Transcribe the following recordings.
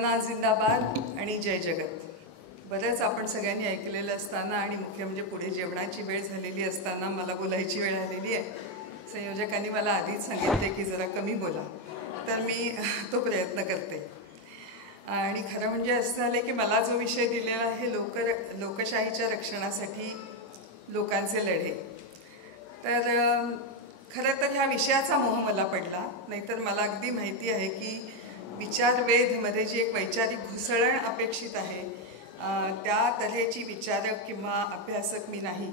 सविधाना जिंदाबाद आणि जय जगत. बरंच आपण सगळ्यांनी ऐकलेलं असताना आणि मुख्य म्हणजे पुढे जेवणाची वेळ झालेली असताना मला बोलायची वेळ आलेली आहे. संयोजकांनी मला आधीच सांगितले की जरा कमी बोला, तर मी तो प्रयत्न करते. आणि खरं म्हणजे असं झालं की मला जो विषय दिलेला आहे लोकशाहीच्या रक्षणासाठी लोकांचे लढे, तर खरं तर ह्या विषयाचा मोह मला पडला. नाहीतर मला अगदी माहिती आहे की विचारवेधमध्ये जी एक वैचारिक घुसळण अपेक्षित आहे त्या तऱ्हेची विचारक किंवा अभ्यासक मी नाही.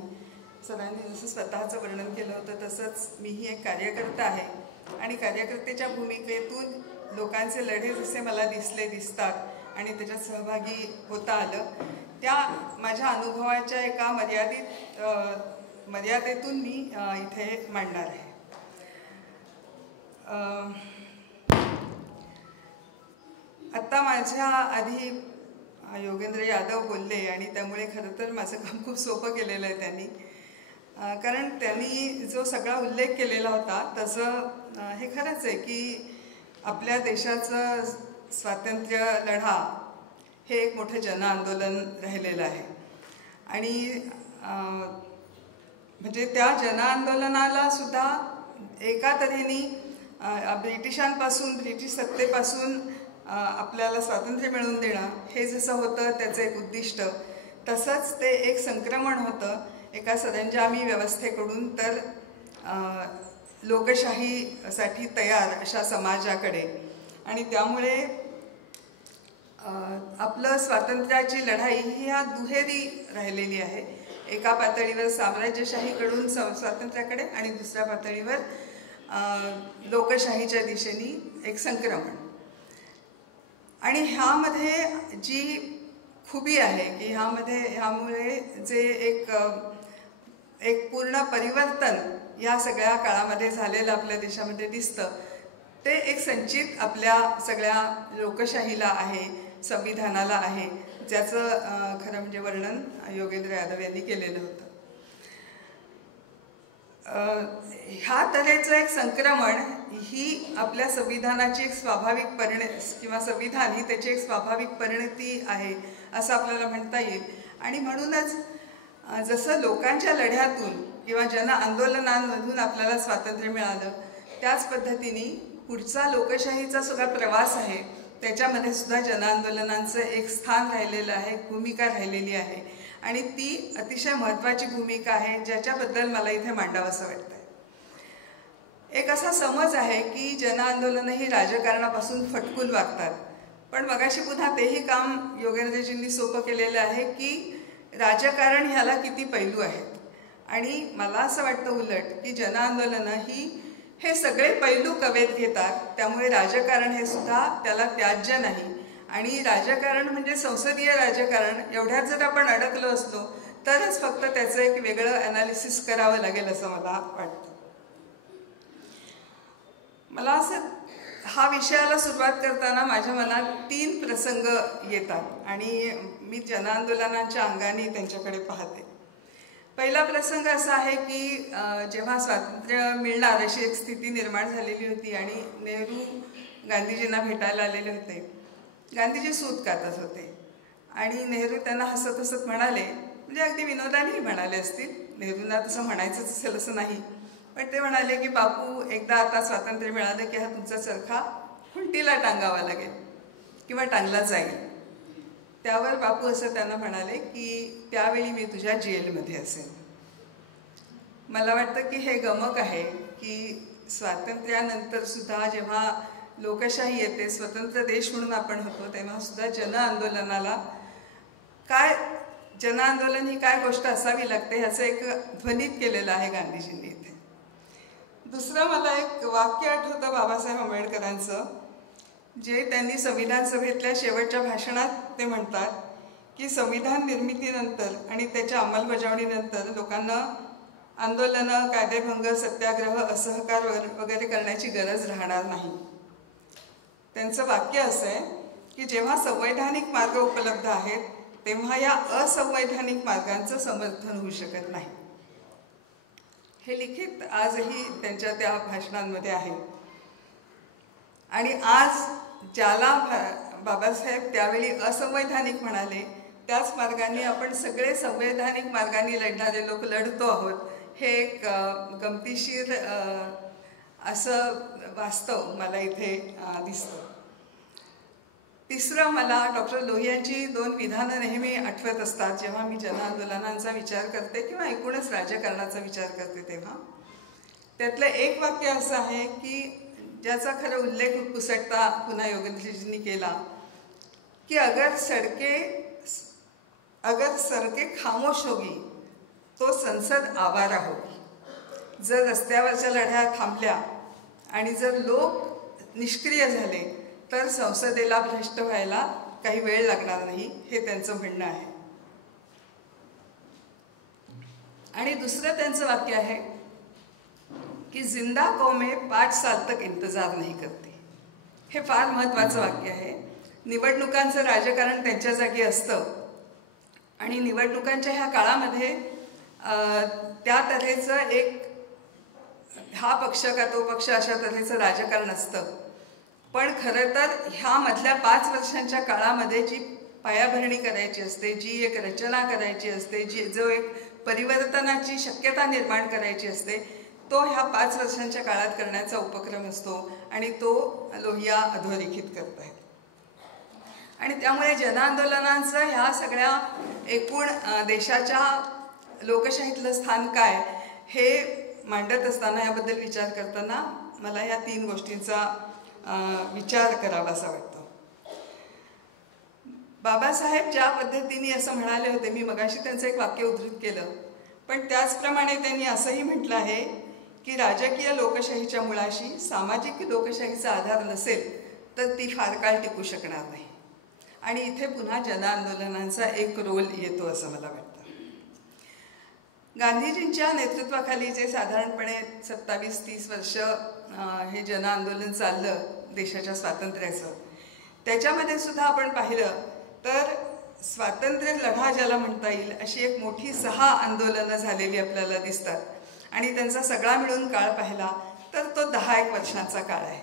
सरांनी जसं स्वतःचं वर्णन केलं होतं तसंच मीही एक कार्यकर्ता आहे आणि कार्यकर्त्याच्या भूमिकेतून लोकांचे लढे जसे मला दिसतात आणि त्याच्यात सहभागी होता आलं, त्या माझ्या अनुभवाच्या एका मर्यादेतून मी इथे मांडणार आहे. आत्ता माझ्या आधी योगेंद्र यादव बोलले आणि त्यामुळे खरं तर माझं काम खूप सोपं केलेलं आहे त्यांनी. कारण त्यांनी जो सगळा उल्लेख केलेला होता तसं हे खरंच आहे की आपल्या देशाचं स्वातंत्र्य लढा हे एक मोठं जनआंदोलन राहिलेलं आहे. आणि म्हणजे त्या जनआंदोलनाला सुद्धा एका तऱ्हेने ब्रिटिश सत्तेपासून आपल्याला स्वातंत्र्य मिळवून देणं हे जसं होतं त्याचं एक उद्दिष्ट, तसंच ते एक संक्रमण होतं एका सरंजामी व्यवस्थेकडून तर लोकशाहीसाठी तयार अशा समाजाकडे. आणि त्यामुळे आपलं स्वातंत्र्याची लढाई ही ह्या दुहेरी राहिलेली आहे. एका पातळीवर साम्राज्यशाहीकडून स्वातंत्र्याकडे आणि दुसऱ्या पातळीवर लोकशाहीच्या दिशेने एक संक्रमण. आणि ह्यामध्ये जी खुबी आहे की ह्यामुळे जे एक पूर्ण परिवर्तन या सगळ्या काळामध्ये झालेलं आपल्या देशामध्ये दिसतं, ते एक संचित आपल्या सगळ्या लोकशाहीला आहे, संविधानाला आहे, ज्याचं खरं म्हणजे वर्णन योगेंद्र यादव यांनी केलेलं होतं. ह्या तऱ्हेचं एक संक्रमण ही आपल्या संविधानाची एक स्वाभाविक किंवा संविधान ही त्याची एक स्वाभाविक परिणती आहे असं आपल्याला म्हणता येईल. आणि म्हणूनच जसं लोकांच्या लढ्यातून किंवा जन आंदोलनांमधून आपल्याला स्वातंत्र्य मिळालं, त्याच पद्धतीने पुढचा लोकशाहीचा सुद्धा प्रवास आहे त्याच्यामध्ये सुद्धा जनआंदोलनांचं एक स्थान राहिलेलं आहे, भूमिका राहिलेली आहे. आणि ती अतिशय महत्त्वाची भूमिका आहे ज्याच्याबद्दल मला इथे मांडावं असं वाटतं. एक असा समज आहे की जनआंदोलनं ही राजकारणापासून फटकून वागतात, पण मगाशी पुन्हा तेही काम योगेंद्रजींनी सोपं केलेलं आहे की राजकारण ह्याला किती पैलू आहेत. आणि मला असं वाटतं उलट की जनआंदोलनं ही हे सगळे पैलू कवेत घेतात, त्यामुळे राजकारण हे सुद्धा त्याला त्याज्य नाही. आणि राजकारण म्हणजे संसदीय राजकारण एवढ्यात जर आपण अडकलो असलो तरच फक्त त्याचं एक वेगळं ॲनालिसिस करावं लागेल असं मला वाटतं. मला असं हा विषयाला सुरुवात करताना माझ्या मनात 3 प्रसंग येतात आणि मी जनआंदोलनांच्या अंगाने त्यांच्याकडे पाहते. पहिला प्रसंग असा आहे की जेव्हा स्वातंत्र्य मिळणार अशी एक स्थिती निर्माण झालेली होती आणि नेहरू गांधीजींना भेटायला आलेले होते. गांधीजी सूत कातत होते आणि नेहरू त्यांना हसत हसत म्हणाले, म्हणजे अगदी विनोदानेही म्हणाले असतील, नेहरूंना तसं म्हणायचंच असेल असं नाही, पण ते म्हणाले की बापू, एकदा आता स्वातंत्र्य मिळालं की हा तुमचा चरखा खुंटीला टांगावा लागेल किंवा टांगला जाईल. त्यावर बापू असं त्यांना म्हणाले की त्यावेळी मी तुझ्या जेलमध्ये असेन. मला वाटतं की हे गमक आहे की स्वातंत्र्यानंतर सुद्धा जेव्हा लोकशाही येते, स्वतंत्र देश म्हणून आपण होतो, तेव्हा सुद्धा जनआंदोलन ही काय गोष्ट असावी लागते ह्याचं एक ध्वनित केलेलं आहे गांधीजींनी इथे. दुसरं मला एक वाक्य आठवतं बाबासाहेब आंबेडकरांचं, जे त्यांनी संविधान सभेतल्या शेवटच्या भाषणात ते म्हणतात की संविधान निर्मितीनंतर आणि त्याच्या अंमलबजावणीनंतर लोकांना आंदोलनं, कायदेभंग, सत्याग्रह, असहकार वगैरे करण्याची गरज राहणार नाही. त्यांचं वाक्य असं आहे की जेव्हा संवैधानिक मार्ग उपलब्ध आहेत तेव्हा या असंवैधानिक मार्गांचं समर्थन होऊ शकत नाही. हे लिखित आजही त्यांच्या त्या भाषणांमध्ये आहे. आणि आज ज्याला बाबासाहेब त्यावेळी असंवैधानिक म्हणाले, त्याच मार्गाने आपण सगळे संवैधानिक मार्गाने लढणारे लोक लढतो आहोत. हे एक गमतीशीर असं वास्तव मला इथे दिसतं. तिसरं, मला डॉक्टर लोहियांची 2 विधानं नेहमी आठवत असतात जेव्हा मी जनआंदोलनांचा विचार करते किंवा एकूणच राजकारणाचा विचार करते तेव्हा. त्यातलं एक वाक्य असं आहे की ज्याचा खरं उल्लेख पुसटता पुन्हा योगेंद्रजींनी केला की अगर सड़के खामोश होगी तो संसद आवारा होगी. जर रस्त्यावरच्या लढ्या थांबल्या आणि जर लोक निष्क्रिय झाले तर संसदेला भ्रष्ट व्हायला काही वेळ लागणार नाही, हे त्यांचं म्हणणं आहे. आणि दुसरं त्यांचं वाक्य आहे की जिंदा कौमें 5 साल तक इंतजार नहीं करती. हे फार महत्त्वाचं वाक्य आहे. निवडणुकांचं राजकारण त्यांच्या जागी असतं आणि निवडणुकांच्या ह्या काळामध्ये त्या तऱ्हेचं एक हा पक्ष का तो पक्ष अशा तऱ्हेचं राजकारण असतं. पण खरं तर ह्या मधल्या 5 वर्षांच्या काळामध्ये जी पायाभरणी करायची असते, जी एक रचना करायची असते, जो एक परिवर्तनाची शक्यता निर्माण करायची असते, तो ह्या 5 वर्षांच्या काळात करण्याचा उपक्रम असतो आणि तो लोहिया अधोरेखित करत आहेत. आणि त्यामुळे जनआंदोलनांचं ह्या सगळ्या एकूण देशाच्या लोकशाहीतलं स्थान काय हे मांडत असताना, याबद्दल विचार करताना मला या 3 गोष्टींचा विचार करावासा वाटतो. बाबासाहेब ज्या पद्धतीने असं म्हणाले होते, मी मगाशी त्यांचं एक वाक्य उद्धृत केलं, पण त्याचप्रमाणे त्यांनी असंही म्हटलं आहे की राजकीय लोकशाहीच्या मुळाशी सामाजिक लोकशाहीचा आधार नसेल तर ती फार काळ टिकू शकणार नाही. आणि इथे पुन्हा जनआंदोलनांचा एक रोल येतो असं मला वाटतं. गांधीजींच्या नेतृत्वाखाली जे साधारणपणे 27-30 वर्ष हे जनआंदोलन चाललं देशाच्या स्वातंत्र्याचं, त्याच्यामध्ये सुद्धा आपण पाहिलं तर स्वातंत्र्य लढा ज्याला म्हणता येईल अशी एक मोठी 6 आंदोलनं झालेली आपल्याला दिसतात. आणि त्यांचा सगळा मिळून काळ पाहिला तर तो 10-1 वर्षांचा काळ आहे.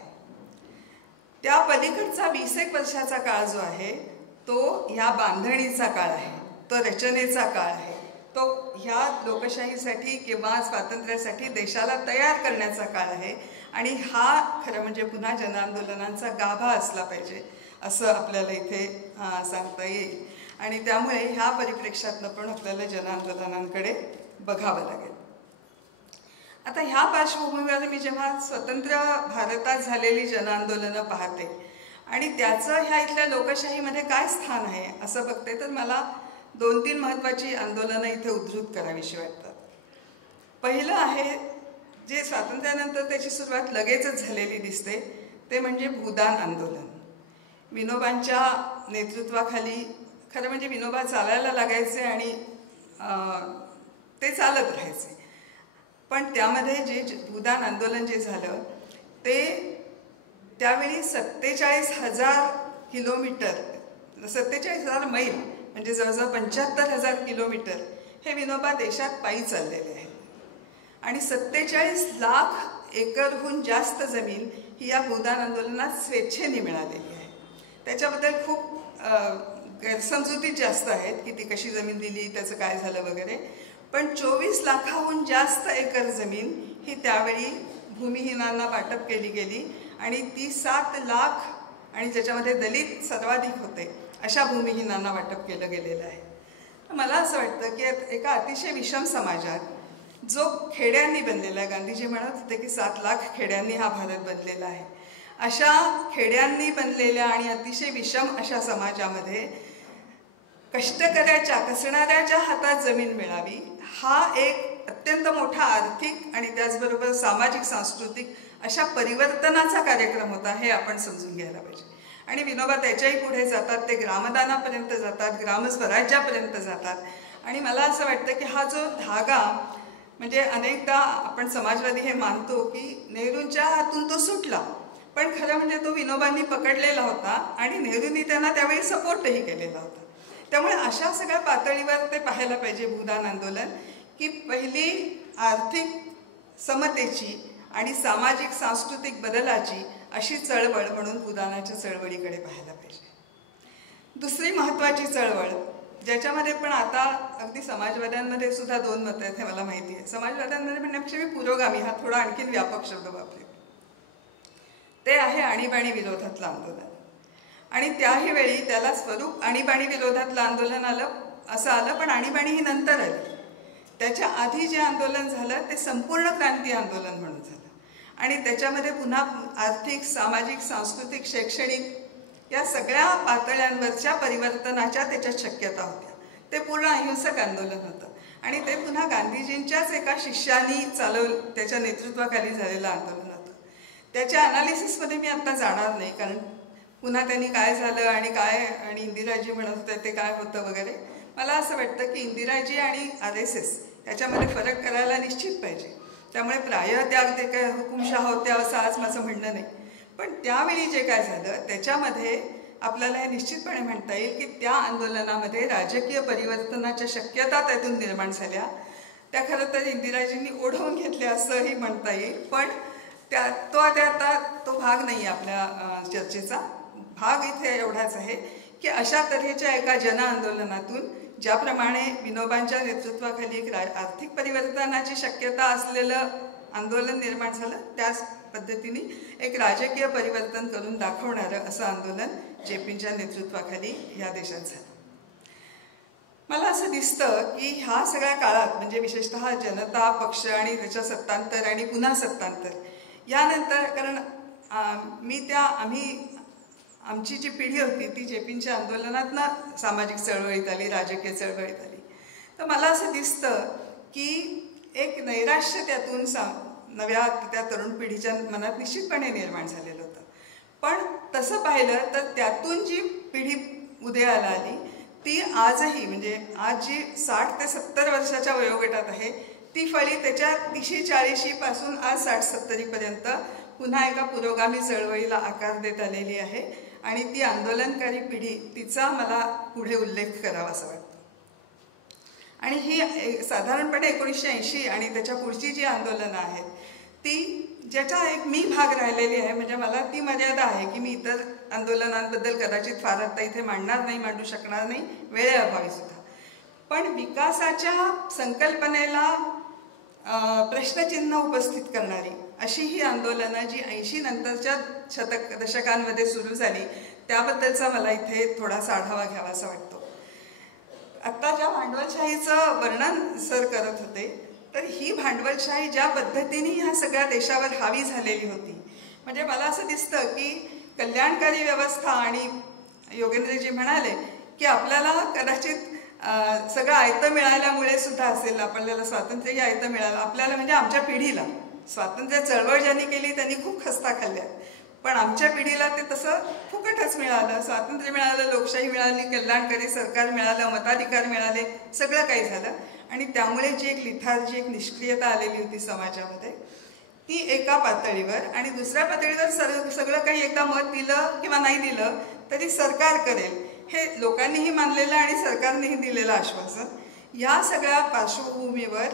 त्या पलीकडचा 20-1 वर्षाचा काळ जो आहे तो ह्या बांधणीचा काळ आहे, तो रचनेचा काळ आहे, तो ह्या लोकशाहीसाठी किंवा स्वातंत्र्यासाठी देशाला तयार करण्याचा काळ आहे. आणि हा खरं म्हणजे पुन्हा जनआंदोलनांचा गाभा असला पाहिजे असं आपल्याला इथे सांगता येईल. आणि त्यामुळे ह्या परिप्रेक्ष्यातनं पण आपल्याला जनआंदोलनांकडे बघावं लागेल. आता ह्या पार्श्वभूमीवर मी जेव्हा स्वतंत्र भारतात झालेली जनआंदोलनं पाहते आणि त्याचं ह्या इथल्या लोकशाहीमध्ये काय स्थान आहे असं बघते तर मला 2-3 महत्त्वाची आंदोलनं इथे उद्धृत करावीशी वाटतात. पहिलं आहे जे स्वातंत्र्यानंतर त्याची सुरुवात लगेचच झालेली दिसते, ते म्हणजे भूदान आंदोलन. विनोबांच्या नेतृत्वाखाली खरं म्हणजे विनोबा चालायला लागायचे आणि ते चालत राहायचे. पण त्यामध्ये जे भूदान आंदोलन जे झालं ते त्यावेळी 47,000 किलोमीटर, 47,000 मैल म्हणजे जवळजवळ 75,000 किलोमीटर हे विनोबा देशात पायी चाललेले आहेत. आणि 47 लाख एकरहून जास्त जमीन ही या भूदान आंदोलनात स्वेच्छेने मिळालेली आहे. त्याच्याबद्दल खूप गैरसमजुती जास्त आहेत की ती कशी जमीन दिली, त्याचं काय झालं वगैरे. पण 24 लाखाहून जास्त एकर जमीन ही त्यावेळी भूमिहीनांना वाटप केली गेली आणि ती 7 लाख आणि ज्याच्यामध्ये दलित सर्वाधिक होते अशा भूमिहीनांना वाटप केलं गेलेलं आहे. मला असं वाटतं की एका अतिशय विषम समाजात जो खेड्यांनी बनलेला आहे, गांधीजी म्हणत होते की 7 लाख खेड्यांनी हा भारत बनलेला आहे, अशा खेड्यांनी बनलेल्या आणि अतिशय विषम अशा समाजामध्ये कष्टकऱ्याच्या कसणाऱ्याच्या हातात जमीन मिळावी हा एक अत्यंत मोठा आर्थिक आणि त्याचबरोबर सामाजिक सांस्कृतिक अशा परिवर्तनाचा कार्यक्रम होता, हे आपण समजून घ्यायला पाहिजे. आणि विनोबा त्याच्याही पुढे जातात, ते ग्रामदानापर्यंत जातात, ग्रामस्वराज्यापर्यंत जातात. आणि मला असं वाटतं की हा जो धागा म्हणजे अनेकदा आपण समाजवादी हे मानतो की नेहरूंच्या हातून तो सुटला, पण खरं म्हणजे तो विनोबांनी पकडलेला होता आणि नेहरूंनी त्यांना त्यावेळी सपोर्टही केलेला होता. त्यामुळे अशा सगळ्या पातळीवर ते पाहायला पाहिजे भूदान आंदोलन की पहिली आर्थिक समतेची आणि सामाजिक सांस्कृतिक बदलाची अशी चळवळ म्हणून भूदानाच्या चळवळीकडे पाहायला पाहिजे. दुसरी महत्त्वाची चळवळ ज्याच्यामध्ये पण आता अगदी समाजवाद्यांमध्ये सुद्धा दोन मतं आहेत हे मला माहिती आहे. समाजवाद्यांमध्ये म्हणण्यापेक्षा मी पुरोगामी हा थोडा आणखीन व्यापक शब्द वापरेन. ते आहे आणीबाणी विरोधातलं आंदोलन. आणि त्याही वेळी त्याला स्वरूप आणीबाणी विरोधातलं आंदोलन आलं पण आणीबाणी ही नंतर आली. त्याच्या आधी जे आंदोलन झालं ते संपूर्ण क्रांती आंदोलन म्हणून झालं. आणि त्याच्यामध्ये पुन्हा आर्थिक, सामाजिक, सांस्कृतिक, शैक्षणिक या सगळ्या पातळ्यांवरच्या परिवर्तनाच्या त्याच्यात शक्यता होत्या. ते पूर्ण अहिंसक आंदोलन होतं आणि ते पुन्हा गांधीजींच्याच एका शिष्यानी त्याच्या नेतृत्वाखाली झालेलं आंदोलन होतं. त्याच्या अनालिसिसमध्ये मी आता जाणार नाही, कारण पुन्हा त्यांनी काय झालं आणि इंदिराजी म्हणत होत्या ते काय होतं वगैरे. मला असं वाटतं की इंदिराजी आणि RSS याच्यामध्ये फरक करायला निश्चित पाहिजे. त्यामुळे प्रायः त्या ते काय हुकुमशाह होत्या असं आज माझं म्हणणं नाही. पण त्यावेळी जे काय झालं त्याच्यामध्ये आपल्याला हे निश्चितपणे म्हणता येईल की त्या आंदोलनामध्ये राजकीय परिवर्तनाच्या शक्यता त्यातून निर्माण झाल्या. त्या खरं तर इंदिराजींनी ओढवून घेतल्या असंही म्हणता येईल. पण तो भाग नाही आपल्या चर्चेचा. भाग इथे एवढाच आहे की अशा तऱ्हेच्या एका जन आंदोलनातून ज्याप्रमाणे विनोबांच्या नेतृत्वाखाली एक आर्थिक परिवर्तनाची शक्यता असलेलं आंदोलन निर्माण झालं, त्याच पद्धतीने एक राजकीय परिवर्तन करून दाखवणारं असं आंदोलन JPंच्या नेतृत्वाखाली या देशात झालं. मला असं दिसतं की ह्या सगळ्या काळात म्हणजे विशेषतः जनता पक्ष आणि त्याच्या सत्तांतर आणि पुन्हा सत्तांतर यानंतर, कारण आमची जी पिढी होती ती JPंच्या आंदोलनातनं सामाजिक चळवळीत आली, राजकीय चळवळीत आली. तर मला असं दिसतं की एक नैराश्य त्यातून नव्या त्या तरुण पिढीच्या मनात निश्चितपणे निर्माण झालेलं होतं. पण तसं पाहिलं तर त्यातून जी पिढी उदयाला आली ती आजही म्हणजे आज जी 60 ते 70 वर्षाच्या वयोगटात आहे ती फळी त्याच्या 30-40 पासून आज 60-70 पर्यंत पुन्हा एका पुरोगामी चळवळीला आकार देत आलेली आहे. आणि ती आंदोलनकारी पिढी तिचा मला पुढे उल्लेख करावा असं वाटतं. आणि ही साधारणपणे 1980 आणि त्याच्या पुढची जी आंदोलनं आहेत ती ज्याचा एक मी भाग राहिलेली आहे. म्हणजे मला ती मर्यादा आहे की मी इतर आंदोलनांबद्दल कदाचित फार आता इथे मांडू शकणार नाही वेळेअभावी सुद्धा. पण विकासाच्या संकल्पनेला प्रश्नचिन्ह उपस्थित करणारी अशी ही आंदोलनं जी 80 नंतरच्या दशकांमध्ये सुरू झाली त्याबद्दलचा मला इथे थोडासा आढावा घ्यावा असं वाटतो. आत्ता ज्या भांडवलशाहीचं वर्णन सर करत होते तर ही भांडवलशाही ज्या पद्धतीने ह्या सगळ्या देशावर हावी झालेली होती, म्हणजे मला असं दिसतं की कल्याणकारी व्यवस्था आणि योगेंद्रजी म्हणाले की आपल्याला कदाचित सगळं आयतं मिळाल्यामुळे सुद्धा असेल, आपल्याला स्वातंत्र्यही आयतं मिळालं आपल्याला, म्हणजे आमच्या पिढीला स्वातंत्र्य चळवळ ज्यांनी केली त्यांनी खूप खस्ता खाल्ल्या, पण आमच्या पिढीला ते तसं फुकटच मिळालं. स्वातंत्र्य मिळालं, लोकशाही मिळाली, कल्याणकारी सरकार मिळालं, मताधिकार मिळाले, सगळं काही झालं. आणि त्यामुळे जी एक लिथार्जी, एक निष्क्रियता आलेली होती समाजामध्ये ती एका पातळीवर, आणि दुसऱ्या पातळीवर सगळं काही एकदा मत दिलं किंवा नाही दिलं तरी सरकार करेल हे लोकांनीही मानलेलं आणि सरकारनेही दिलेलं आश्वासन. या सगळ्या पार्श्वभूमीवर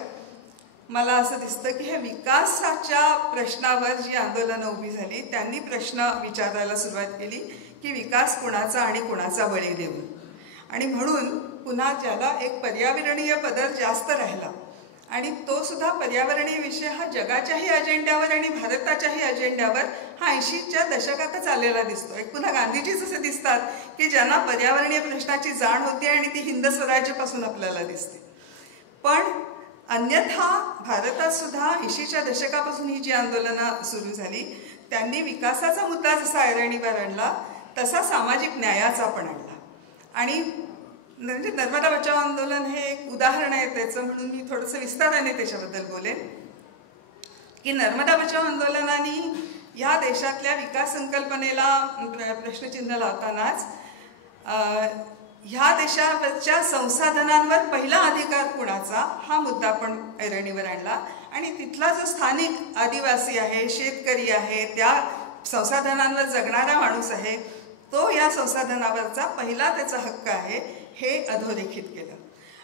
मला असं दिसतं की हे विकासाच्या प्रश्नावर जी आंदोलनं उभी झाली त्यांनी प्रश्न विचारायला सुरुवात केली की विकास कुणाचा आणि कुणाचा बळी देऊन. आणि म्हणून पुन्हा ज्याला एक पर्यावरणीय पदर जास्त राहिला आणि तो सुद्धा पर्यावरणीय विषय हा जगाच्याही अजेंड्यावर आणि भारताच्याही अजेंड्यावर हा 80च्या दशकातच आलेला दिसतो. एक पुन्हा गांधीजीच असे दिसतात की ज्यांना पर्यावरणीय प्रश्नाची जाण होती आणि ती हिंद स्वराज्यापासून आपल्याला दिसते. पण अन्यथा भारतात सुद्धा 80च्या दशकापासून ही जी आंदोलनं सुरू झाली त्यांनी विकासाचा मुद्दा जसा ऐरणीवर आणला तसा सामाजिक न्यायाचा पण आणला. आणि म्हणजे नर्मदा बचाव आंदोलन हे एक उदाहरण आहे त्याचं, म्हणून मी थोडंसं विस्ताराने त्याच्याबद्दल बोलेन की नर्मदा बचाव आंदोलनाने या देशातल्या विकास संकल्पनेला प्रश्नचिन्ह लावतानाच ह्या देशावरच्या संसाधनांवर पहिला अधिकार कुणाचा हा मुद्दा पण ऐरणीवर आणला. आणि तिथला जो स्थानिक आदिवासी आहे, शेतकरी आहे, त्या संसाधनांवर जगणारा माणूस आहे तो या संसाधनावरचा पहिला त्याचा हक्क आहे हे अधोरेखित केलं.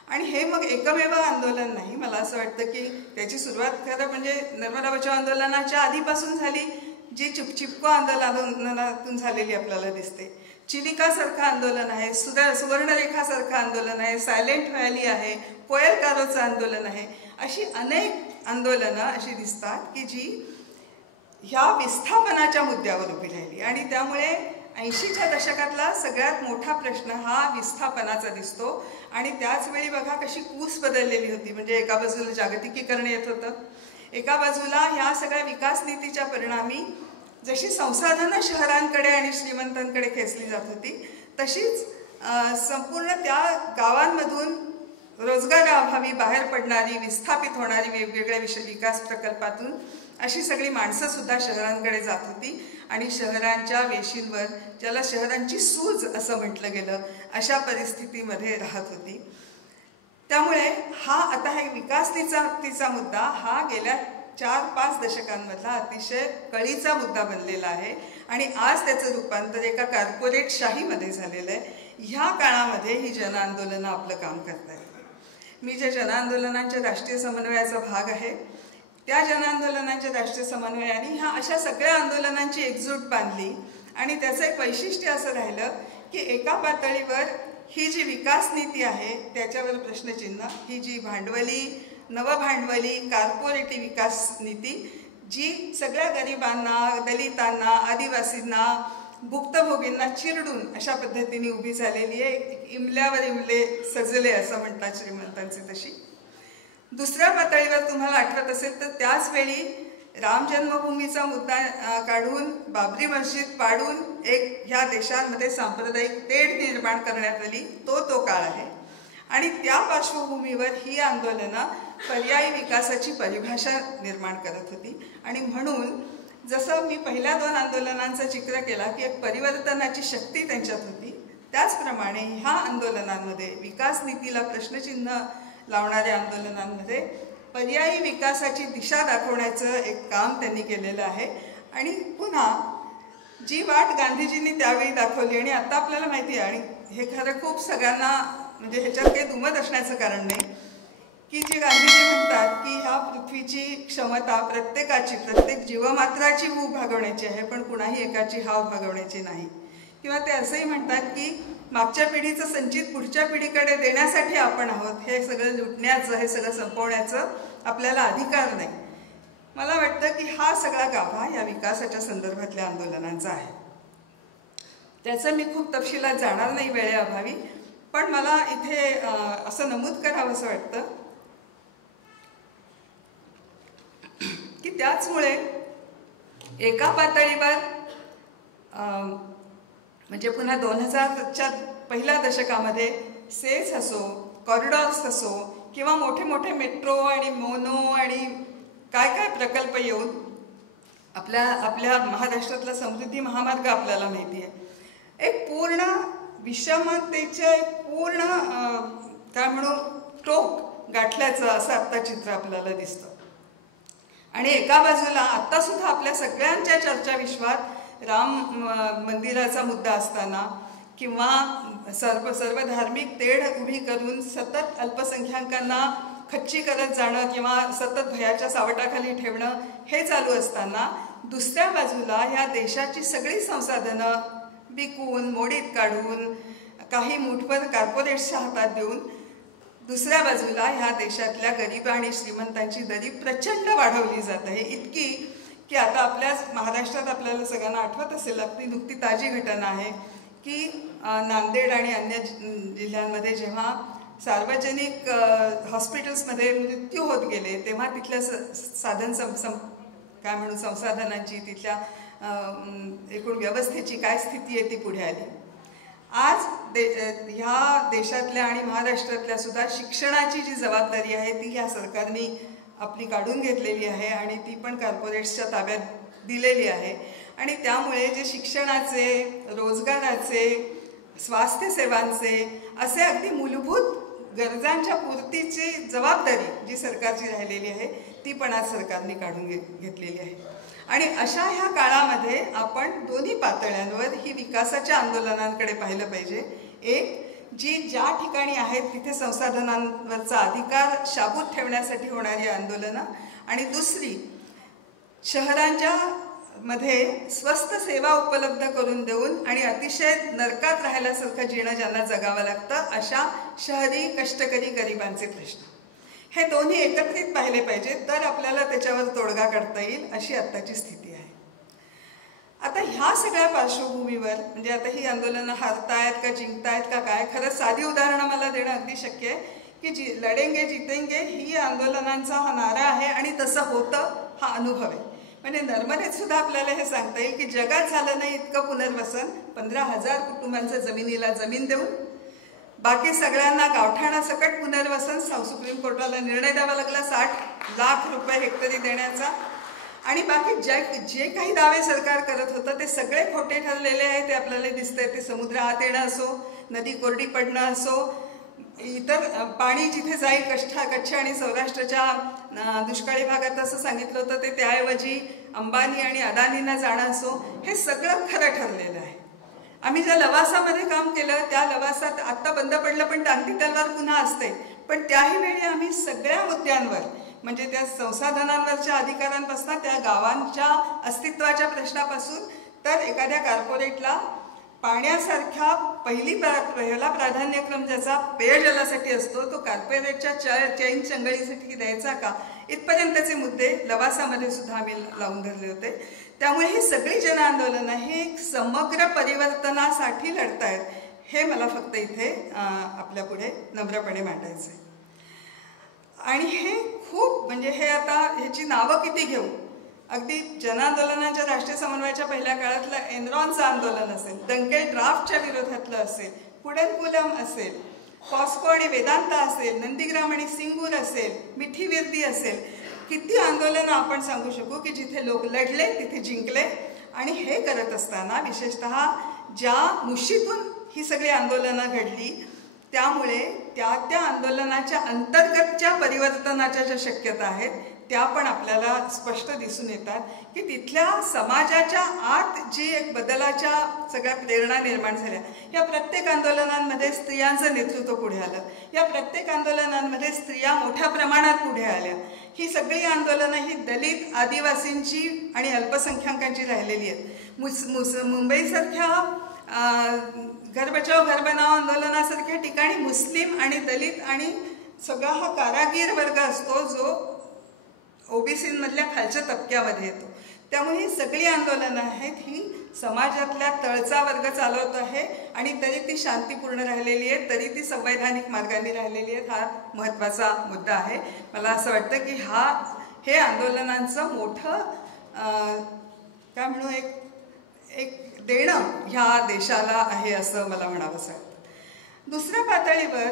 आणि हे मग एकमेव आंदोलन नाही, मला असं वाटतं की त्याची सुरुवात खरं म्हणजे नर्मदा बचाव आंदोलनाच्या आधीपासून झाली, जी चिपको आंदोलनातून झालेली आपल्याला दिसते. चिलिकासारखं आंदोलन आहे, सुवर्णरेखासारखं आंदोलन आहे, सायलेंट व्हॅली आहे, कोयल कारोचं आंदोलन आहे. अशी अनेक आंदोलनं अशी दिसतात की जी ह्या विस्थापनाच्या मुद्द्यावर उभी राहिली. आणि त्यामुळे 80च्या दशकातला सगळ्यात मोठा प्रश्न हा विस्थापनाचा दिसतो. आणि त्याचवेळी बघा कशी कूस बदललेली होती. म्हणजे एका बाजूला जागतिकीकरण येत होतं, एका बाजूला ह्या सगळ्या विकास नीतीच्या परिणामी जशी संसाधनं शहरांकडे आणि श्रीमंतांकडे खेचली जात होती, तशीच संपूर्ण त्या गावांमधून रोजगाराअभावी बाहेर पडणारी, विस्थापित होणारी वेगवेगळ्या विकास प्रकल्पातून अशी सगळी माणसंसुद्धा शहरांकडे जात होती. आणि शहरांच्या वेशींवर, ज्याला शहरांची सूज असं म्हटलं गेलं, अशा परिस्थितीमध्ये राहत होती. त्यामुळे हा विकास नीतीचा मुद्दा हा गेल्या 4-5 दशकांमधला अतिशय कळीचा मुद्दा बनलेला आहे. आणि आज त्याचं रूपांतर एका कॉर्पोरेट शाहीमध्ये झालेलं आहे. ह्या काळामध्ये ही जनआंदोलनं आपलं काम करत आहेत. मी ज्या जनआंदोलनांच्या राष्ट्रीय समन्वयाचा भाग आहे, त्या जनआंदोलनांच्या राष्ट्रीय समन्वयाने ह्या अशा सगळ्या आंदोलनांची एकजूट बांधली. आणि त्याचं एक वैशिष्ट्य असं राहिलं की एका पातळीवर ही जी विकास नीती आहे त्याच्यावर प्रश्नचिन्ह, ही जी नवभांडवली कॉर्पोरेटिव्ह विकास नीती जी सगळ्या गरिबांना, दलितांना, आदिवासींना, भुक्तभोगींना चिरडून अशा पद्धतीने उभी झालेली आहे. इमल्यावर इमले सजले असं म्हणतात श्रीमंतांचे तशी. दुसऱ्या पातळीवर तुम्हाला आठवत असेल तर त्याच वेळी राम जन्मभूमीचा मुद्दा काढून, बाबरी मस्जिद पाडून एक ह्या देशांमध्ये सांप्रदायिक तेढ निर्माण करण्यात आली. तो काळ आहे. आणि त्या पार्श्वभूमीवर ही आंदोलनं पर्यायी विकासाची परिभाषा निर्माण करत होती. आणि म्हणून जसं मी पहिल्या 2 आंदोलनांचा जिक्र केला की एक परिवर्तनाची शक्ती त्यांच्यात होती, त्याचप्रमाणे ह्या आंदोलनांमध्ये, विकास नीतीला प्रश्नचिन्ह लावणाऱ्या आंदोलनांमध्ये पर्यायी विकासाची दिशा दाखवण्याचं एक काम त्यांनी केलेलं आहे. आणि पुन्हा जी वाट गांधीजींनी त्यावेळी दाखवली, आणि आता आपल्याला माहिती आहे, आणि हे खरं खूप सगळ्यांना म्हणजे ह्याच्यात काही दुमत असण्याचं कारण नाही, की जे गांधीजी म्हणतात की ह्या पृथ्वीची क्षमता प्रत्येक जीवमात्राची भूक भागवण्याची आहे, पण कुणाही एकाची हाव भागवण्याची नाही. किंवा ते असंही म्हणतात की मागच्या पिढीचं संचित पुढच्या पिढीकडे देण्यासाठी आपण आहोत. हे सगळं लुटण्याचं, हे सगळं संपवण्याचं आपल्याला अधिकार नाही. मला वाटतं की हा सगळा गाभा या विकासाच्या संदर्भातल्या आंदोलनांचा आहे. त्याचं मी खूप तपशिलात जाणार नाही वेळेअभावी, पण मला इथे असं नमूद करावं असं वाटतं की त्याचमुळे एका पातळीवर म्हणजे पुन्हा 2000च्या पहिल्या दशकामध्ये सेस असो, कॉरिडॉर्स असो, किंवा मोठे मोठे मेट्रो आणि मोनो आणि काय प्रकल्प येऊन आपल्या महाराष्ट्रातला समृद्धी महामार्ग आपल्याला माहिती आहे, एक पूर्ण विषमतेचं एक पूर्ण काय म्हणू टोक गाठल्याचं असं आत्ता चित्र आपल्याला दिसतं. आणि एका बाजूला आत्तासुद्धा आपल्या सगळ्यांच्या चर्चा विश्वात राम मंदिराचा मुद्दा असताना, किंवा सर्व धार्मिक तेढ उभी करून सतत अल्पसंख्याकांना खच्ची करत जाणं किंवा सतत भयाच्या सावटाखाली ठेवणं हे चालू असताना, दुसऱ्या बाजूला ह्या देशाची सगळी संसाधनं विकून, मोडीत काढून, काही मुठभर कॉर्पोरेट्सच्या हातात देऊन, दुसऱ्या बाजूला ह्या देशातल्या गरीब आणि श्रीमंतांची दरी प्रचंड वाढवली जात आहे. इतकी की आता आपल्या महाराष्ट्रात आपल्याला सगळ्यांना आठवत असेल, आपली नुकती ताजी घटना आहे की नांदेड आणि अन्य जिल्ह्यांमध्ये जेव्हा सार्वजनिक हॉस्पिटल्समध्ये मृत्यू होत गेले, तेव्हा तिथल्या संसाधनांची, तिथल्या एकूण व्यवस्थेची काय स्थिती आहे ती पुढे आली. आज ह्या देशातल्या आणि महाराष्ट्रातल्या सुद्धा शिक्षणाची जी जबाबदारी आहे ती ह्या सरकारने आपली काढून घेतलेली आहे आणि ती पण कॉर्पोरेट्सच्या ताब्यात दिलेली आहे. आणि त्यामुळे जे शिक्षणाचे, रोजगाराचे, स्वास्थ्य सेवांचे असे अगदी मूलभूत गरजांच्या पूर्तीची जबाबदारी जी सरकारची राहिलेली आहे ती पण आज सरकारने काढून घेतलेली आहे. आणि अशा ह्या काळामध्ये आपण दोन्ही पातळ्यांवर ही विकासाच्या आंदोलनांकडे पाहिलं पाहिजे. एक, जी ज्या ठिकाणी आहेत तिथे संसाधनांवरचा अधिकार शाबूत ठेवण्यासाठी होणारी आंदोलनं, आणि दुसरी शहरांच्या मध्ये स्वस्त सेवा उपलब्ध करून देऊन आणि अतिशय नरकात राहिल्यासारखं जीणं ज्यांना जगावं लागतं अशा शहरी कष्टकरी गरिबांचे प्रश्न, हे दोन्ही एकत्रित पाहिले पाहिजेत, तर आपल्याला त्याच्यावर तोडगा काढता येईल अशी आत्ताची स्थिती आहे. आता ह्या सगळ्या पार्श्वभूमीवर म्हणजे आता ही आंदोलनं हारतायत का जिंकतायत का काय, खरंच साधी उदाहरणं मला देणं अगदी शक्य आहे की लढेंगे जितेंगे ही आंदोलनांचा हा नारा आहे आणि तसं होतं हा अनुभव आहे. म्हणजे नर्मदेत सुद्धा आपल्याला हे सांगता येईल की जगात झालं नाही इतकं पुनर्वसन, 15,000 कुटुंबांच्या जमिनीला जमीन देऊन बाकी सगळ्यांना गावठाणासकट पुनर्वसन सुप्रीम कोर्टाला निर्णय द्यावा लागला 60 लाख रुपये हेक्टरी देण्याचा. आणि बाकी जे काही दावे सरकार करत होतं ते सगळे खोटे ठरलेले आहे, ते आपल्याला दिसतंय. ते समुद्र आत येणं असो, नदी कोरडी पडणं असो, इतर पाणी जिथे जाईल कच्छ आणि सौराष्ट्राच्या दुष्काळी भागात असं सांगितलं होतं ते त्याऐवजी अंबानी आणि अदानींना जाणं असो, हे सगळं खरं ठरलेलं आहे. आम्ही ज्या लवासामध्ये काम केलं त्या लवासात आत्ता बंद पडलं पण टांगती तलवार पुन्हा असते, पण त्याही वेळी आम्ही सगळ्या मुद्द्यांवर म्हणजे त्या संसाधनांवरच्या अधिकारांपासून त्या गावांच्या अस्तित्वाच्या प्रश्नापासून तर एखाद्या कॉर्पोरेटला पाण्यासारख्या पहिला प्राधान्यक्रम ज्याचा पेयजलासाठी असतो तो कॉर्पोरेटच्या चैन चंगळीसाठी द्यायचा का, इथपर्यंतचे मुद्दे लवासामध्ये सुद्धा आम्ही लावून धरले होते. त्यामुळे ही सगळी जन आंदोलनं हे एक समग्र परिवर्तनासाठी लढतायत, हे मला फक्त इथे आपल्या पुढे नम्रपणे मांडायचं आहे. आणि हे खूप म्हणजे हे आता ह्याची नावं किती घेऊ, अगदी जनआंदोलनाच्या राष्ट्रीय समन्वयाच्या पहिल्या काळातलं एनरॉनचं आंदोलन असेल, दंगेल ड्राफ्टच्या विरोधातलं असेल, कुडनकुलम असेल, पॉस्को आणि वेदांता असेल, नंदीग्राम आणि सिंगूर असेल, मिठी विरदी असेल, किती आंदोलनं आपण सांगू शकू की जिथे लोक लढले तिथे जिंकले. आणि हे करत असताना विशेषतः ज्या मुशीतून ही सगळी आंदोलनं घडली त्यामुळे त्या आंदोलनाच्या अंतर्गतच्या परिवर्तनाच्या ज्या शक्यता आहेत त्या पण आपल्याला स्पष्ट दिसून येतात की तिथल्या समाजाच्या आत जी एक बदलाच्या सगळ्या प्रेरणा निर्माण झाल्या. या प्रत्येक आंदोलनांमध्ये स्त्रियांचं नेतृत्व पुढे आलं, या प्रत्येक आंदोलनांमध्ये स्त्रिया मोठ्या प्रमाणात पुढे आल्या. ही सगळी आंदोलनं ही दलित, आदिवासींची आणि अल्पसंख्याकांची राहिलेली आहेत. मुंबईसारख्या घर बचाव घर बनाव आंदोलनासारख्या ठिकाणी मुस्लिम आणि दलित आणि सगळा हा कारागीर वर्ग असतो जो ओबीसीमधल्या खालच्या तबक्यामध्ये येतो. त्यामुळे ही सगळी आंदोलनं आहेत ही समाजातल्या तळचा वर्ग चालवत आहे आणि तरी ती शांतीपूर्ण राहिलेली आहे, तरी ती संवैधानिक मार्गाने राहिलेली आहेत. हा महत्त्वाचा मुद्दा आहे. मला असं वाटतं की हे आंदोलनांचं मोठं काय म्हणू एक देणं ह्या देशाला आहे असं मला म्हणावंसं वाटतं. दुसऱ्या पातळीवर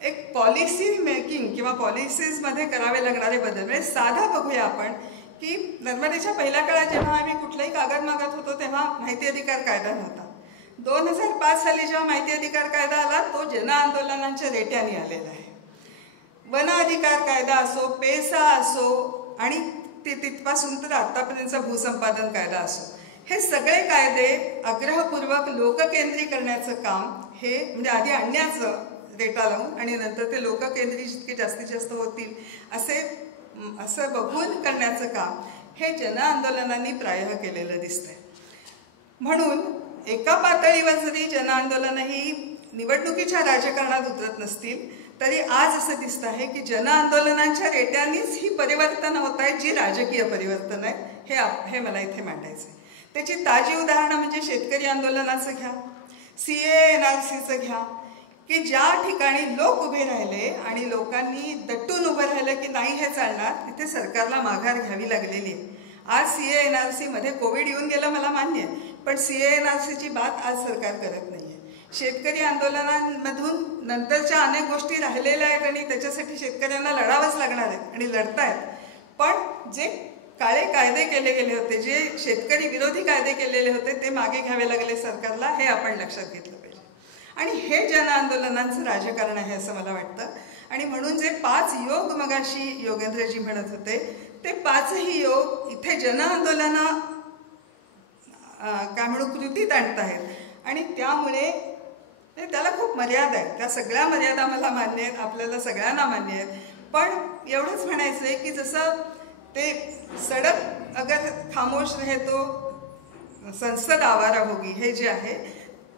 एक पॉलिसी मेकिंग किंवा पॉलिसीजमध्ये करावे लागणारे बदल म्हणजे साधा बघूया आपण की नर्मदेच्या पहिल्या काळात जेव्हा आम्ही कुठलाही कागद मागत होतो तेव्हा माहिती अधिकार कायदा नव्हता. 2005 साली जेव्हा माहिती अधिकार कायदा आला तो जन आंदोलनांच्या रेट्याने आलेला आहे. वन अधिकार कायदा असो, पेसा असो आणि तिथपासून तर आतापर्यंतचा भूसंपादन कायदा असो, हे सगळे कायदे आग्रहपूर्वक लोककेंद्री करण्याचं काम हे म्हणजे आधी आणण्याचं रेटा लावून आणि नंतर ते लोककेंद्री जितके जास्तीत जास्त होतील असं बघून करण्याचं काम हे जन आंदोलनांनी प्रायः केलेलं दिसतंय. म्हणून एका पातळीवर जरी जन आंदोलनं ही निवडणुकीच्या राजकारणात उतरत नसतील तरी आज असं दिसतं आहे की जन आंदोलनांच्या रेट्यांनीच ही परिवर्तन होत आहेत जी राजकीय परिवर्तन आहेत. हे मला इथे मांडायचं आहे. त्याची ताजी उदाहरणं म्हणजे शेतकरी आंदोलनाचं घ्या, CAA NRCचं घ्या की ज्या ठिकाणी लोक उभे राहिले आणि लोकांनी दट्टून उभं राहिलं की नाही हे चालणार तिथे सरकारला माघार घ्यावी लागलेली आहे. आज CAA NRC मध्ये कोविड येऊन गेलं मला मान्य आहे, पण CAA NRCची बात आज सरकार करत नाही आहे. शेतकरी आंदोलनांमधून नंतरच्या अनेक गोष्टी राहिलेल्या आहेत आणि त्याच्यासाठी शेतकऱ्यांना लढावंच लागणार आहेत आणि लढतायत. पण जे काळे कायदे केले गेले होते, जे शेतकरी विरोधी कायदे केलेले होते ते मागे घ्यावे लागले सरकारला, हे आपण लक्षात घेतलं पाहिजे. आणि हे जन आंदोलनांचं राजकारण आहे असं मला वाटतं. आणि म्हणून जे 5 योग मगाशी योगेंद्रजी म्हणत होते ते 5ही योग इथे जन आंदोलनं काय म्हणू कृतीत आणत आहेत आणि त्यामुळे त्याला खूप मर्यादा आहेत. त्या सगळ्या मर्यादा मला मान्य आहेत, आपल्याला सगळ्यांना मान्य आहेत. पण एवढंच म्हणायचं आहे की जसं ते सडक अगर खामोश रहे तो संसद आवारा होगी हे जे आहे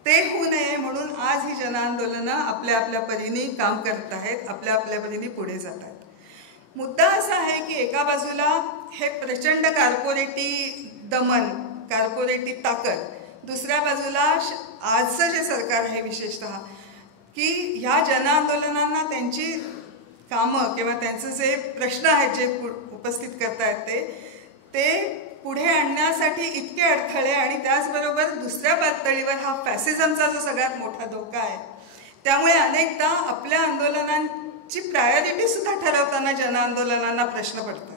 ते होऊ नये म्हणून आज ही जनआंदोलनं आपल्या आपल्या परीने काम करत आहेत, आपल्या आपल्या परीने पुढे जात आहेत. मुद्दा असा आहे की एका बाजूला हे प्रचंड कॉर्पोरेटी दमन, कॉर्पोरेटी ताकद, दुसऱ्या बाजूला आजचं जे सरकार आहे विशेषतः की ह्या जनआंदोलनांना त्यांची कामं किंवा त्यांचे जे प्रश्न आहेत जे उपस्थित करतायत ते पुढे आणण्यासाठी इतके अडथळे आणि त्याचबरोबर दुसऱ्या पातळीवर हा फॅसिझमचा जो सगळ्यात मोठा धोका आहे, त्यामुळे अनेकदा आपल्या आंदोलनांची प्रायोरिटी सुद्धा ठरवताना जनआंदोलनांना प्रश्न पडतात.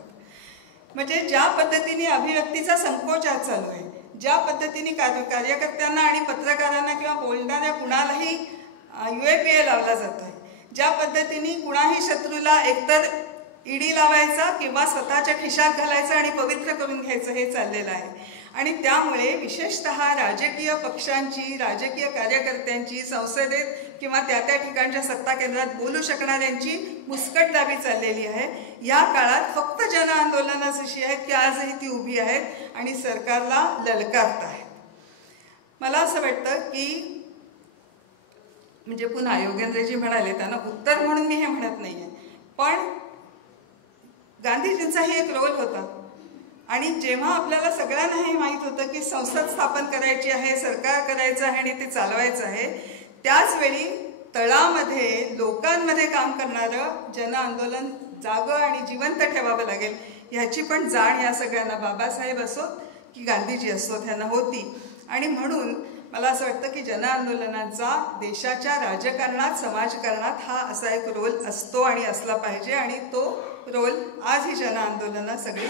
म्हणजे ज्या पद्धतीने अभिव्यक्तीचा संकोच आज चालू आहे, ज्या पद्धतीने कार्यकर्त्यांना आणि पत्रकारांना किंवा बोलणाऱ्या कुणालाही UAPA लावला जातो आहे, ज्या पद्धतीने कुणाही शत्रूला एकतर ईडी लावायचा किंवा स्वतःच्या खिशात घालायचं आणि पवित्र करून घ्यायचं हे चाललेलं आहे. आणि त्यामुळे विशेषतः राजकीय पक्षांची, राजकीय कार्यकर्त्यांची, संसदेत किंवा त्या ठिकाणच्या सत्ता केंद्रात बोलू शकणाऱ्यांची मुस्कटदाबी चाललेली आहे. या काळात फक्त जनआंदोलनं अशी आहेत की आजही ती उभी आहेत आणि सरकारला ललकारत आहेत. मला असं वाटतं की म्हणजे पुन्हा योगेंद्रजी म्हणाले, त्यांना उत्तर म्हणून मी हे म्हणत नाहीये, पण गांधीजींचाही एक रोल होता. आणि जेव्हा आपल्याला सगळ्यांना हे माहीत होतं की संसद स्थापन करायची आहे, सरकार करायचं आहे आणि ते चालवायचं आहे, त्याचवेळी तळामध्ये लोकांमध्ये काम करणारं जनआंदोलन जागं आणि जिवंत ठेवावं लागेल ह्याची पण जाण या सगळ्यांना, बाबासाहेब असोत की गांधीजी असोत, ह्यांना होती. आणि म्हणून मला असं वाटतं की जनआंदोलनाचा देशाच्या राजकारणात, समाजकारणात हा असा एक रोल असतो आणि असला पाहिजे. आणि तो रोल आज ही जनआंदोलनं सगळी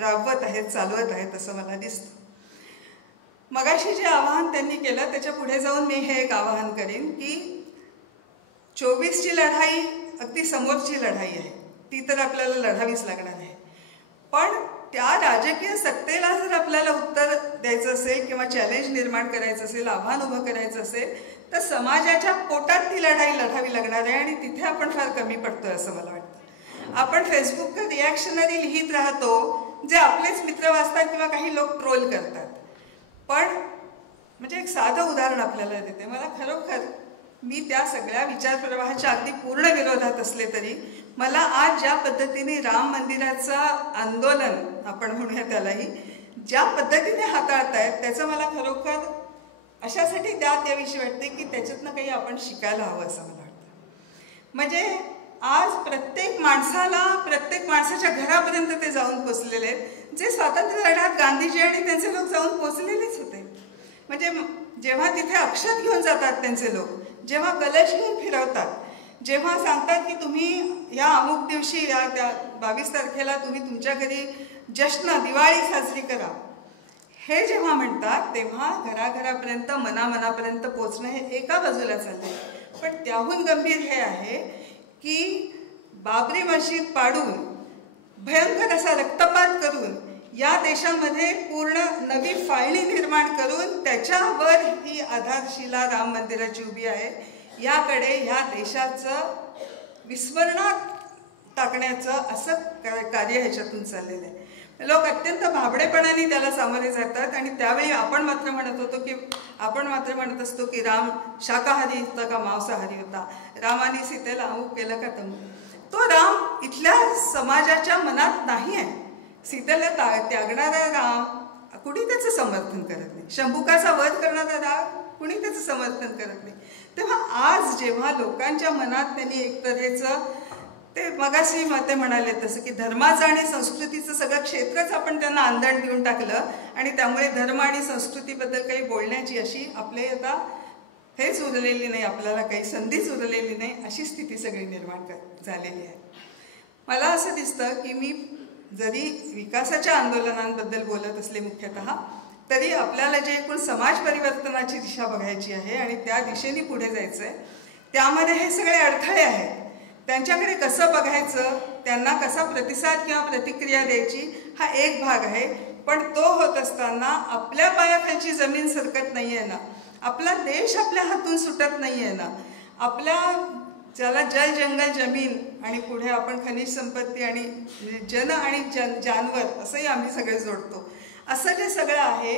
राबवत आहेत, चालवत आहेत असं मला दिसतं. मगाशी जे आवाहन त्यांनी केलं त्याच्या पुढे जाऊन मी हे एक आवाहन करीन की 24ची लढाई अगदी समोरची लढाई आहे, ती तर आपल्याला लढावीच लागणार आहे. पण त्या राजकीय सत्तेला जर आपल्याला उत्तर द्यायचं असेल किंवा चॅलेंज निर्माण करायचं असेल, आव्हान उभं करायचं असेल, तर समाजाच्या पोटात ती लढाई लढावी लागणार आहे. आणि तिथे आपण फार कमी पडतोय असं मला वाटतं. आपण फेसबुकवर रिॲक्शनरी लिहित राहतो, जे आपलेच मित्र वाचतात किंवा काही लोक ट्रोल करतात. पण म्हणजे एक साधं उदाहरण आपल्याला देते. मला खरोखर मी त्या सगळ्या विचारप्रवाहाच्या अगदी पूर्ण विरोधात असले तरी मला आज ज्या पद्धतीने राम मंदिराचं आंदोलन, आपण म्हणूया त्यालाही, ज्या पद्धतीने हाताळतायत त्याचं मला खरोखर अशासाठी त्याविषयी वाटते की त्याच्यातनं काही आपण शिकायला हवं असं मला वाटतं. म्हणजे आज प्रत्येक माणसाला, प्रत्येक माणसाच्या घरापर्यंत ते जाऊन पोचलेले आहेत, जे स्वातंत्र्य लढ्यात गांधीजी आणि त्यांचे लोक जाऊन पोचलेलेच होते. म्हणजे जेव्हा तिथे अक्षत घेऊन जातात त्यांचे लोक, जेव्हा कलश घेऊन फिरवतात, जेव्हा सांगतात की तुम्ही या अमुक दिवशी, या त्या 22 तारखेला तुम्ही तुमच्या घरी जश्न, दिवाळी साजरी करा, हे जेव्हा म्हणतात तेव्हा घराघरापर्यंत, मनामनापर्यंत पोचणं हे एका बाजूला चाललंय. पण त्याहून गंभीर हे आहे की बाबरी मशीद पाडून, भयंकर असा रक्तपात करून, या देशामध्ये पूर्ण नवी फाळणी निर्माण करून त्याच्यावर ही आधारशिला राम मंदिराची उभी आहे. याकडे ह्या देशाचं विस्मरणात टाकण्याचं असं कार्य ह्याच्यातून चाललेलं आहे. लोक अत्यंत भाबडेपणाने त्याला सामोरे जातात. आणि त्यावेळी आपण मात्र म्हणत असतो की राम शाकाहारी होता का मांसाहारी होता, रामाने सीतेला अमुक केलं का तमुक. तो राम इथल्या समाजाच्या मनात नाही आहे. सीतेला त्यागणारा राम कुणी त्याचं समर्थन करत नाही, शंभुकाचा वध करणारा राम कुणी त्याचं समर्थन करत नाही. तेव्हा आज जेव्हा लोकांच्या मनात त्यांनी एक तऱ्हेचं, ते मगाशी मते म्हणाले तसं की धर्माचं आणि संस्कृतीचं सगळं क्षेत्रच आपण त्यांना आंदण देऊन टाकलं आणि त्यामुळे धर्म आणि संस्कृतीबद्दल काही बोलण्याची अशी आपले आता हेच उरलेली नाही, आपल्याला काही संधीच उरलेली नाही, अशी स्थिती सगळी निर्माण झालेली आहे. मला असं दिसतं की मी जरी विकासाच्या आंदोलनांबद्दल बोलत असले मुख्यतः, तरी आपल्याला जे एकूण समाज परिवर्तनाची दिशा बघायची आहे आणि त्या दिशेने पुढे जायचं आहे, त्यामध्ये हे सगळे अडथळे आहेत. त्यांच्याकडे कसं बघायचं, त्यांना कसा प्रतिसाद किंवा प्रतिक्रिया द्यायची, हा एक भाग आहे. पण तो होत असताना आपल्या पायाखालची जमीन सरकत नाही आहे ना, आपला देश आपल्या हातून सुटत नाही आहे ना, आपल्या ज्याला जल जंगल जमीन आणि पुढे आपण खनिज संपत्ती आणि जन आणि जानवर असंही आम्ही सगळे जोडतो. असं जे सगळं आहे,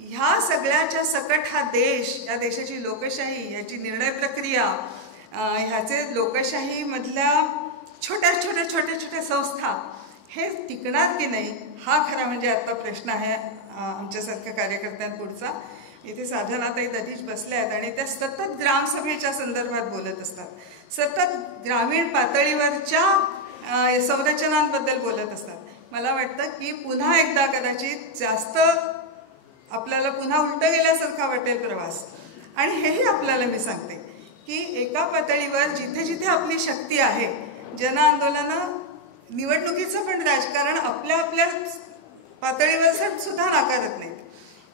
ह्या सगळ्याच्या सकट हा देश, या देशाची लोकशाही, ह्याची निर्णय प्रक्रिया, ह्याचे लोकशाहीमधल्या छोट्या संस्था हे टिकणार की नाही, हा खरा म्हणजे आता प्रश्न आहे आमच्यासारख्या कार्यकर्त्यांपुढचा. इथे साधनाताई दधीच बसल्या आहेत आणि त्या सतत ग्रामसभेच्या संदर्भात बोलत असतात, सतत ग्रामीण पातळीवरच्या संरचनांबद्दल बोलत असतात. मला वाटतं की पुन्हा एकदा कदाचित जास्त आपल्याला पुन्हा उलटं गेल्यासारखा वाटेल प्रवास. आणि हेही आपल्याला मी सांगते की एका पातळीवर जिथे जिथे आपली शक्ती आहे, जनआंदोलनं, निवडणुकीचं पण राजकारण आपल्या पातळीवर सुद्धा नाकारत नाहीत.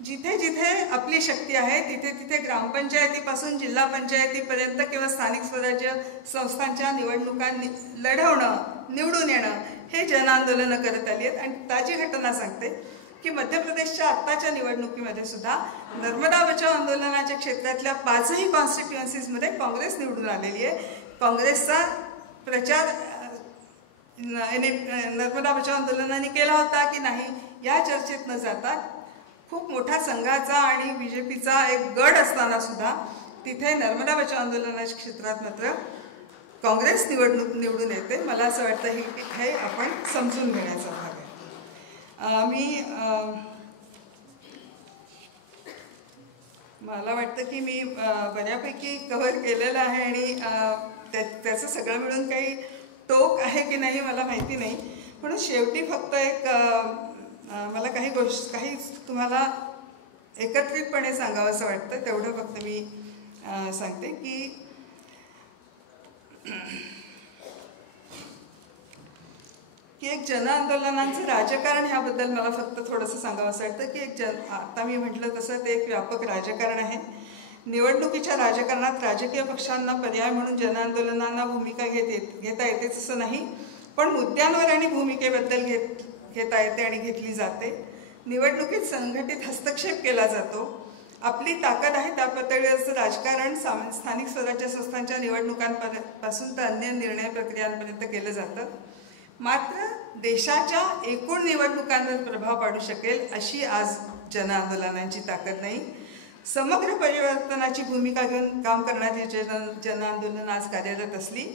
जिथे जिथे आपली शक्ती आहे तिथे तिथे ग्रामपंचायतीपासून जिल्हा पंचायतीपर्यंत किंवा स्थानिक स्वराज्य संस्थांच्या निवडणुका लढवणं, निवडून येणं हे जनआंदोलनं करत आली आहेत. आणि ताजी घटना सांगते की मध्य प्रदेशच्या आत्ताच्या निवडणुकीमध्ये सुद्धा नर्मदा बचाव आंदोलनाच्या क्षेत्रातल्या 5ही कॉन्स्टिट्युएन्सीजमध्ये काँग्रेस निवडून आलेली आहे. काँग्रेसचा प्रचार नर्मदा बचाव आंदोलनाने केला होता की नाही या चर्चेत न जाता खूप मोठा संघाचा आणि BJPचा एक गड असताना सुद्धा तिथे नर्मदा बचाव आंदोलनाच्या क्षेत्रात मात्र काँग्रेस निवडून येते. मला असं वाटतं हे आपण समजून घेण्याचा भाग आहे. मला वाटतं की मी बऱ्यापैकी कव्हर केलेलं आहे आणि त्याचं सगळं मिळून काही टोक आहे की नाही मला माहिती नाही. म्हणून शेवटी फक्त एक मला काही तुम्हाला एकत्रितपणे सांगावं असं वाटतं, तेवढं फक्त मी सांगते की एक जनआंदोलनांचं राजकारण ह्याबद्दल मला फक्त थोडंसं सांगावं असं वाटतं की आता मी म्हटलं तसं ते एक व्यापक राजकारण आहे. निवडणुकीच्या राजकारणात राजकीय पक्षांना पर्याय म्हणून जनआंदोलनांना भूमिका घेता येतेच असं नाही, पण मुद्द्यांवर आणि भूमिकेबद्दल घेता येते आणि घेतली जाते. निवडणुकीत संघटित हस्तक्षेप केला जातो. आपली ताकद आहे त्या पातळीवरचं राजकारण स्थानिक स्वराज्य संस्थांच्या निवडणुकांपासून तर अन्य निर्णय प्रक्रियांपर्यंत केलं जातं. मात्र देशाच्या एकूण निवडणुकांवर प्रभाव पाडू शकेल अशी आज जनआंदोलनांची ताकद नाही. समग्र परिवर्तनाची भूमिका घेऊन काम करणारी जनआंदोलन आज कार्यरत असली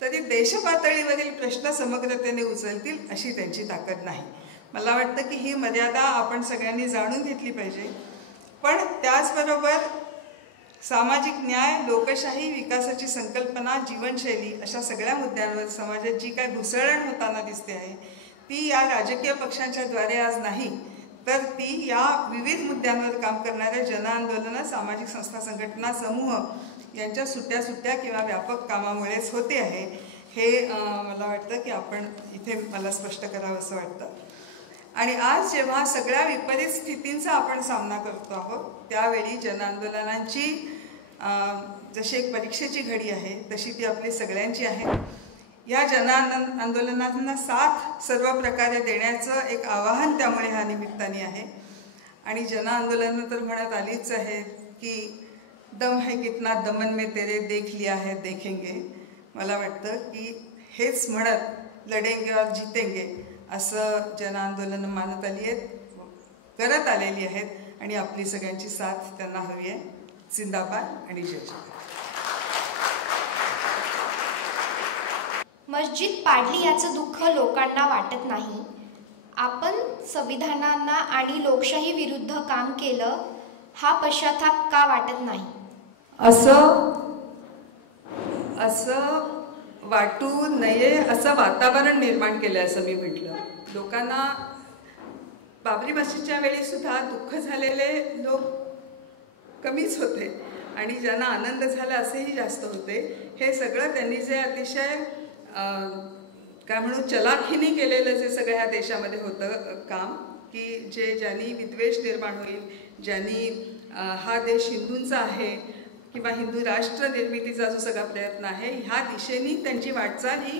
तरी देशपातळीवरील प्रश्न समग्रतेने उचलतील अशी त्यांची ताकद नाही. मला वाटतं की ही मर्यादा आपण सगळ्यांनी जाणून घेतली पाहिजे. पण त्याचबरोबर सामाजिक न्याय, लोकशाही, विकासाची संकल्पना, जीवनशैली अशा सगळ्या मुद्द्यांवर समाजात जी काय घुसळण होताना दिसते आहे ती या राजकीय पक्षांच्या द्वारे आज नाही, तर ती या विविध मुद्द्यांवर काम करणाऱ्या जनआंदोलनं, सामाजिक संस्था, संघटना, समूह यांच्या सुट्ट्या किंवा व्यापक कामामुळेच होते आहे. हे मला वाटतं की आपण इथे मला स्पष्ट करावं असं वाटतं. आणि आज जेव्हा सगळ्या विपरीत स्थितींचा आपण सामना करतो आहोत त्यावेळी जनआंदोलनांची जशी एक परीक्षेची घडी आहे तशी ती आपली सगळ्यांची आहे. या जनआंदोलनांना साथ सर्व प्रकारे देण्याचं एक आवाहन त्यामुळे ह्या निमित्ताने आहे. आणि जनआंदोलनं तर म्हणत आलीच आहे की दम है कितना दमन में तेरे देख लिया है देखेंगे. मला वाटतं की हेच म्हणत लढेंगे और जीतेंगे असं जनआंदोलनं मानत आली आहेत, करत आलेली आहेत आणि आपली सगळ्यांची साथ त्यांना हवी आहे. जिंदाबाद आणि जय जय. मस्जिद पाडली याचं दुःख लोकांना वाटत नाही. आपण संविधानांना आणि लोकशाही विरुद्ध काम केलं हा पश्चाताप का वाटत नाही? असं वाटू नये असं वातावरण निर्माण केलं असं मी म्हटलं. लोकांना बाबरी मस्जिदच्या वेळी सुद्धा दुःख झालेले लोक कमीच होते आणि ज्यांना आनंद झाला असेही जास्त होते. हे सगळं त्यांनी जे अतिशय काय म्हणू चलाखीने केलेलं जे सगळं ह्या देशामध्ये होतं काम, की ज्यांनी विद्वेष निर्माण होईल, ज्यांनी हा देश हिंदूंचा आहे किंवा हिंदू राष्ट्र निर्मितीचा जो सगळा प्रयत्न आहे ह्या दिशेने त्यांची वाटचाल ही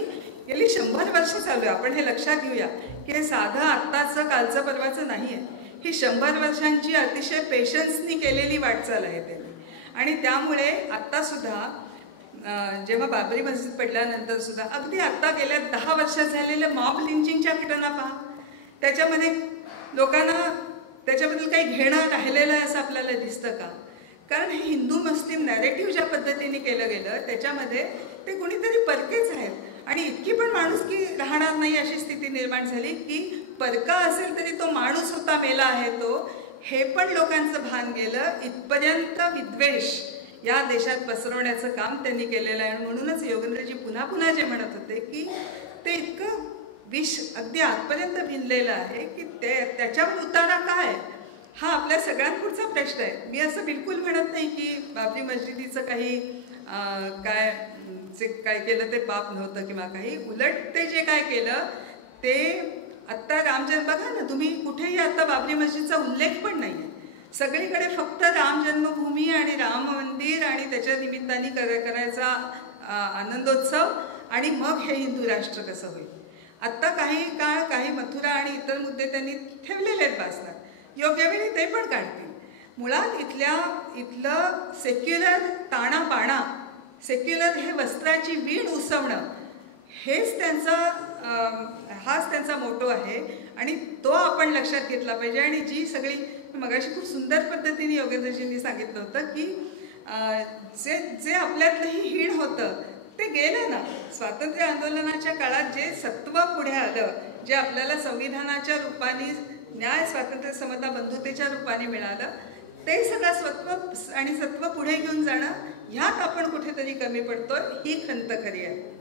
गेली 100 वर्ष चालू आहे. आपण हे लक्षात घेऊया की हे साधं आत्ताचं कालचं परवाचं नाही आहे. ही 100 वर्षांची अतिशय पेशन्सनी केलेली वाटचाल आहे त्यांनी. आणि त्यामुळे आत्तासुद्धा जेव्हा बाबरी मस्जिद पडल्यानंतर सुद्धा अगदी आत्ता गेल्या 10 वर्षात झालेल्या मॉब लिंचिंगच्या घटना पहा, त्याच्यामध्ये लोकांना त्याच्याबद्दल काही घेणं राहिलेलं आहे असं आपल्याला दिसतं का? कारण हे हिंदू मुस्लिम नॅरेटिव्ह ज्या पद्धतीने केलं गेलं त्याच्यामध्ये ते कुणीतरी परकेच आहेत आणि इतकी पण माणुसकी राहणार नाही अशी स्थिती निर्माण झाली की परका असेल तरी तो माणूस होता मेला आहे तो, हे पण लोकांचं भान गेलं. इथपर्यंत विद्वेष या देशात पसरवण्याचं काम त्यांनी केलेलं आहे. म्हणूनच योगेंद्रजी पुन्हा पुन्हा जे म्हणत होते की ते इतकं विष अगदी आतपर्यंत भिनलेलं आहे की त्याच्यावर उतारा काय हा आपल्या सगळ्यांपुढचा प्रश्न आहे. मी असं बिलकुल म्हणत नाही की बाबरी मस्जिदीचं काही काय केलं ते पाप नव्हतं किंवा काही, उलट ते जे काय केलं ते आत्ता रामजन्म बघा ना तुम्ही, कुठेही आता बाबरी मस्जिदचा उल्लेख पण नाही आहे. सगळीकडे फक्त राम जन्मभूमी आणि राम मंदिर आणि त्याच्या निमित्ताने करायचा आनंदोत्सव आणि मग हे हिंदू राष्ट्र कसं होईल. आत्ता काही काळ काही मथुरा आणि इतर मुद्दे त्यांनी ठेवलेले आहेत बाजूला, योग्य वेळी ते पण काढतील. मुळात इथलं सेक्युलर ताणापाणा, सेक्युलर हे वस्त्राची वीण उसवणं हाच त्यांचा मोटो आहे आणि तो आपण लक्षात घेतला पाहिजे. आणि जी सगळी मगाशी खूप सुंदर पद्धतीने योगेंद्रजींनी सांगितलं होतं की जे आपल्यातलंही हीण होतं ते गेलं ना. स्वातंत्र्य आंदोलनाच्या काळात जे सत्व पुढे आलं, जे आपल्याला संविधानाच्या रूपाने न्याय स्वातंत्र्य समता बंधुतेच्या रूपाने मिळालं, ते सगळं सत्व आणि सत्व पुढे घेऊन जाणं ह्यात आपण कुठेतरी कमी पडतोय, ही खंत खरी आहे.